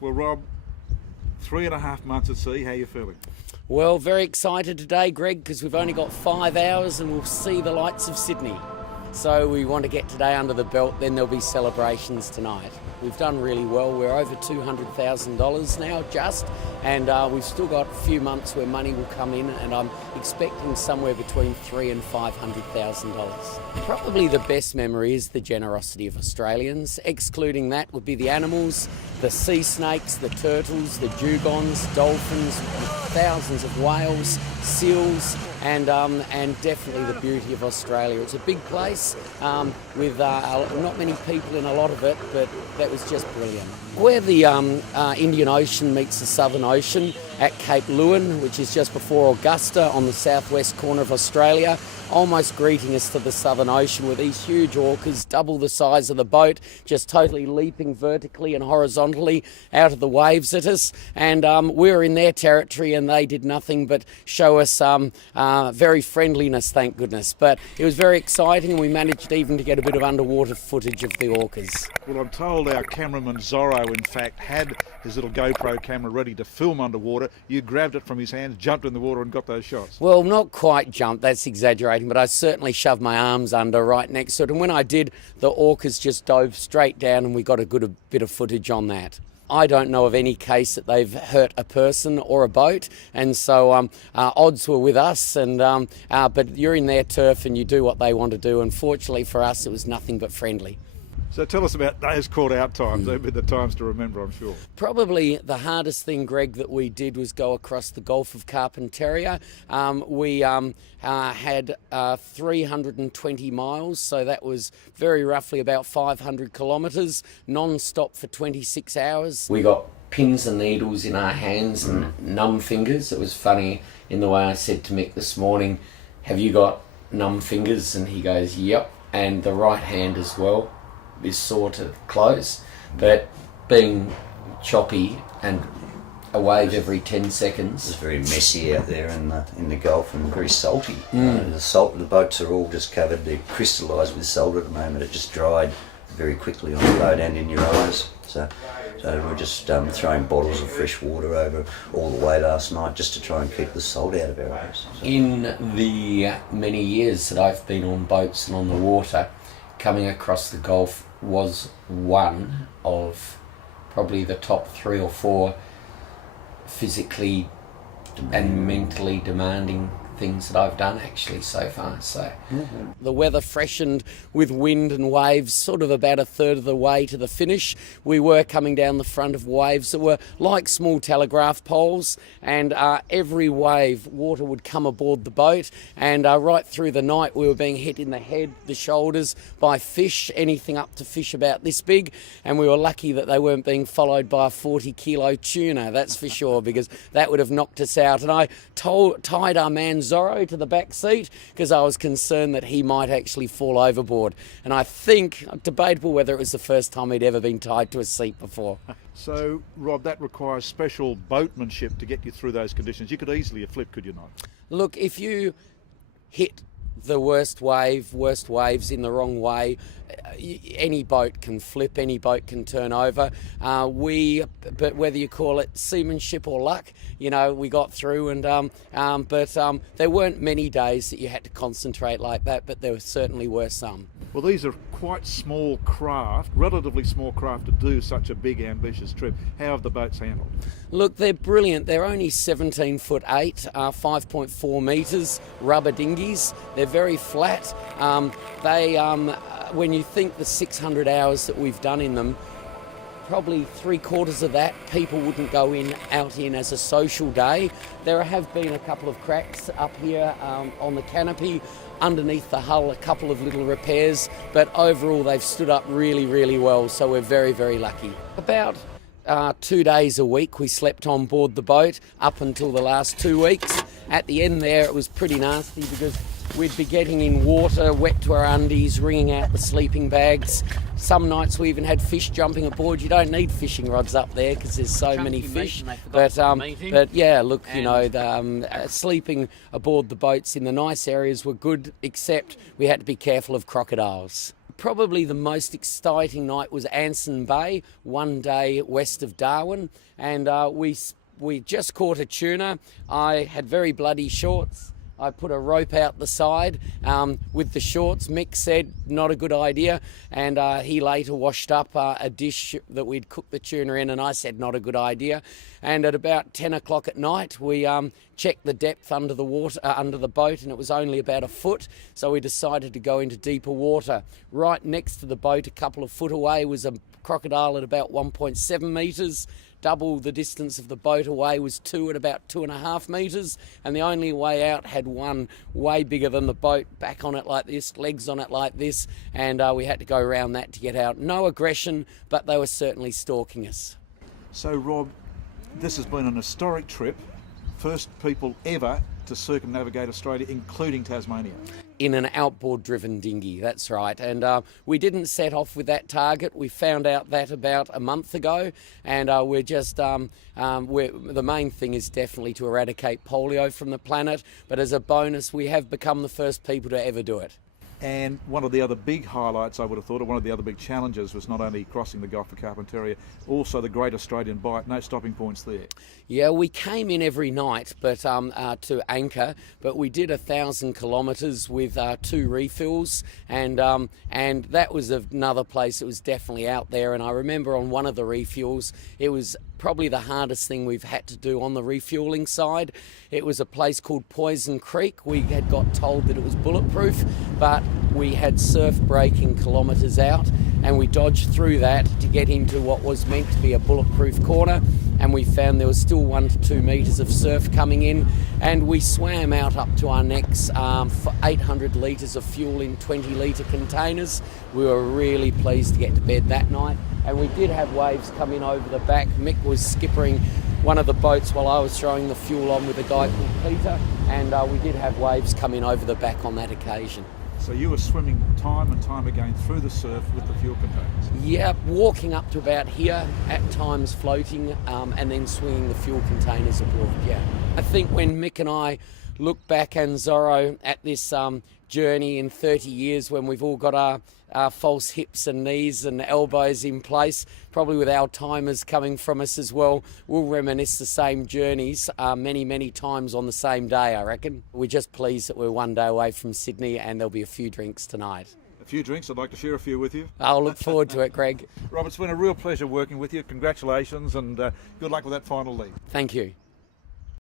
Well, Rob, 3.5 months at sea, how are you feeling? Well, very excited today, Greg, because we've only got 5 hours and we'll see the lights of Sydney. So we want to get today under the belt, then there'll be celebrations tonight. We've done really well. We're over $200,000 now just, and we've still got a few months where money will come in, and I'm expecting somewhere between $300,000 and $500,000. Probably the best memory is the generosity of Australians. Excluding that would be the animals, the sea snakes, the turtles, the dugongs, dolphins, thousands of whales, seals, and definitely the beauty of Australia. It's a big place with not many people in a lot of it, but that was just brilliant. Where the Indian Ocean meets the Southern Ocean at Cape Leeuwin, which is just before Augusta on the southwest corner of Australia, almost greeting us to the Southern Ocean with these huge orcas, double the size of the boat, just totally leaping vertically and horizontally out of the waves at us. And we were in their territory and they did nothing but show us very friendliness, thank goodness. But it was very exciting, and we managed even to get a bit of underwater footage of the orcas. Well, I'm told our cameraman Zorro, in fact, had his little GoPro camera ready to film underwater. You grabbed it from his hands, jumped in the water and got those shots. Well, not quite jumped, that's exaggerating, but I certainly shoved my arms under right next to it. And when I did, the orcas just dove straight down and we got a good bit of footage on that. I don't know of any case that they've hurt a person or a boat, and so odds were with us. But you're in their turf and you do what they want to do. Unfortunately for us, it was nothing but friendly. So tell us about those caught out times. They've been the times to remember, I'm sure. Probably the hardest thing, Greg, that we did was go across the Gulf of Carpentaria. We had 320 miles, so that was very roughly about 500 kilometres, non-stop for 26 hours. We got pins and needles in our hands and numb fingers. It was funny in the way I said to Mick this morning, "Have you got numb fingers?" And he goes, "Yep," and the right hand as well is sore to close, but being choppy and a wave every 10 seconds. It's very messy out there in the Gulf and very salty. The boats are all just covered, they're crystallised with salt at the moment. It just dried very quickly on the boat and in your eyes. So we're just throwing bottles of fresh water over all the way last night just to try and keep the salt out of our eyes. So. In the many years that I've been on boats and on the water, coming across the Gulf was one of probably the top 3 or 4 physically and mentally demanding things that I've done actually so far. So the weather freshened with wind and waves sort of about a third of the way to the finish. We were coming down the front of waves that were like small telegraph poles, and every wave water would come aboard the boat, and right through the night we were being hit in the head, the shoulders by fish, anything up to fish about this big, and we were lucky that they weren't being followed by a 40-kilo tuna, that's for sure, because that would have knocked us out. And I tied our man Zorro to the back seat because I was concerned that he might actually fall overboard. And I think, debatable whether it was the first time he'd ever been tied to a seat before. So, Rob, that requires special boatmanship to get you through those conditions. You could easily have flipped, could you not? Look, if you hit the worst waves in the wrong way, any boat can flip, any boat can turn over. But whether you call it seamanship or luck, we got through, but there weren't many days that you had to concentrate like that, but there certainly were some. Well, these are quite small craft, relatively small craft to do such a big, ambitious trip. How have the boats handled? Look, they're brilliant. They're only 17 foot 8, 5.4 metres, rubber dinghies. They're very flat. When you think the 600 hours that we've done in them, probably 3/4 of that people wouldn't go out in as a social day. There have been a couple of cracks up here on the canopy, underneath the hull, a couple of little repairs, but overall they've stood up really, really well, so we're very, very lucky. About 2 days a week we slept on board the boat up until the last 2 weeks. At the end there it was pretty nasty because we'd be getting in water, wet to our undies, wringing out the sleeping bags. Some nights we even had fish jumping aboard. You don't need fishing rods up there because there's so many fish. But yeah, look, sleeping aboard the boats in the nice areas were good, except we had to be careful of crocodiles. Probably the most exciting night was Anson Bay, 1 day west of Darwin, and we just caught a tuna. I had very bloody shorts. I put a rope out the side with the shorts. Mick said not a good idea, and he later washed up a dish that we'd cooked the tuna in, and I said not a good idea. And at about 10 o'clock at night, we checked the depth under the water, under the boat, and it was only about a foot, so we decided to go into deeper water. Right next to the boat, a couple of foot away, was a crocodile at about 1.7 metres. Double the distance of the boat away was 2 at about 2.5 metres, and the only way out had one way bigger than the boat, back on it like this, legs on it like this, and we had to go around that to get out. No aggression, but they were certainly stalking us. So Rob, this has been an historic trip. First people ever to circumnavigate Australia, including Tasmania. In an outboard-driven dinghy, that's right. And we didn't set off with that target. We found out that about a month ago, and we're just, the main thing is definitely to eradicate polio from the planet, but as a bonus, we have become the first people to ever do it. And one of the other big highlights, I would have thought, or one of the other big challenges was not only crossing the Gulf of Carpentaria, also the Great Australian Bight, no stopping points there. Yeah, we came in every night but to anchor, but we did 1,000 kilometres with 2 refills, and that was another place that was definitely out there. And I remember on one of the refuels, it was probably the hardest thing we've had to do on the refueling side. It was a place called Poison Creek. We had got told that it was bulletproof, but we had surf breaking kilometres out, and we dodged through that to get into what was meant to be a bulletproof corner, and we found there was still 1 to 2 metres of surf coming in, and we swam out up to our necks for 800 litres of fuel in 20 litre containers. We were really pleased to get to bed that night, and we did have waves coming over the back. Mick was skippering one of the boats while I was throwing the fuel on with a guy called Peter, and we did have waves coming over the back on that occasion. So you were swimming time and time again through the surf with the fuel containers? Yeah, walking up to about here, at times floating, and then swinging the fuel containers aboard, yeah. I think when Mick and I look back, and Zorro, at this journey in 30 years when we've all got our false hips and knees and elbows in place, probably with our timers coming from us as well, we'll reminisce the same journeys many, many times on the same day, I reckon. We're just pleased that we're 1 day away from Sydney, and there'll be a few drinks tonight. A few drinks, I'd like to share a few with you. I'll look forward to it, Greg. Rob, it's been a real pleasure working with you. Congratulations, and good luck with that final lead. Thank you.